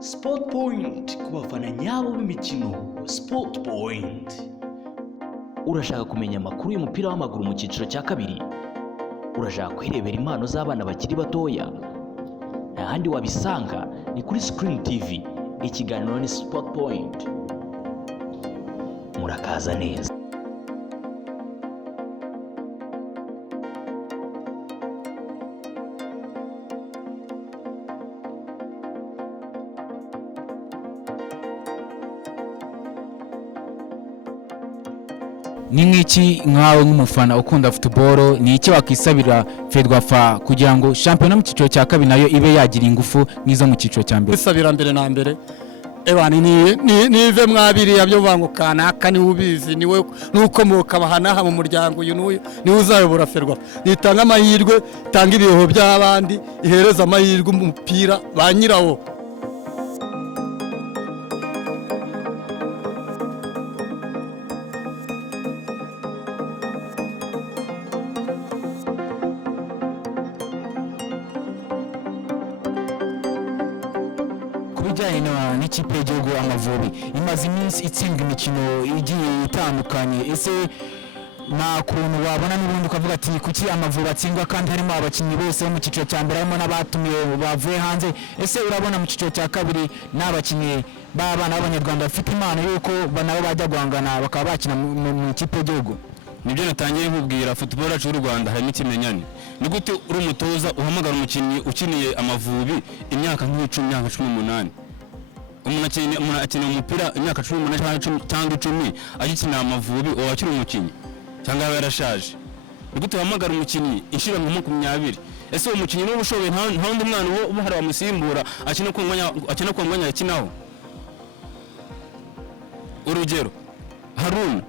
Sport Point ku bafana nyabo b'imikino. Sport Point. Urashaka kumenya amakuru y'umupira w'amaguru mu cyiciro cya kabiri? Urashaka kwirebera impano z'abana bakiri batoya? Ahandi wabisanga ni kuri Screen TV. Ikiganiro ni Sport Point. Murakaza neza. Ni nk'iki nkawe nk'umufana ukunda football ni iki wakisabira Ferwafa kugira ngo shampiyona mu cyiciro cya kabiri nayo ibe yagira ingufu nk'izo mu cyiciro cya mbere? Bisabira mbere na mbere ebani nive mwabiri yabyo bangukana akani ubizi niwe nukomoka bahanaha mu muryango uyu niwe uzayobora Ferwafa. Nitanga amahirwe tanga ibiho by'abandi ihereza amahirwe umupira banyirawo. Bijyanye n'ikipe y'igihugu Amavubi imaze iminsi itsindwa imikino igiye itandukanye, ese nta kuntu wabona n'ubundi ukavuga ati kuki Amavubi atsindwa kandi harimo abakinnyi bose bo mu cyiciro cya mbere harimo n'abatumiwe bavuye hanze? Ese urabona mu cyiciro cya kabiri n'abakinnyi b'abana b'Abanyarwanda bafite impano y'uko nabo bajya guhangana bakaba bakina mu ikipe y'igihugu? Nibyo natangiye nkubwira, football yacu y'u Rwanda harimo ikimenyane. Ni gute uri umutoza uhamagara umukinnyi ukiniye Amavubi imyaka nk'icumi, imyaka 18, umuntu akina umupira imyaka 18 cyangwa 10 agikina Amavubi uwo akiri umukinnyi cyangwa yarashaje? Ni gute uhamagara umukinnyi inshira mu 20? Ese uwo mukinnyi n'ubu ushoboye nta wundi mwana uwo bahari bamusimbura akina ku mwanya yakinaho? Urugero Haruna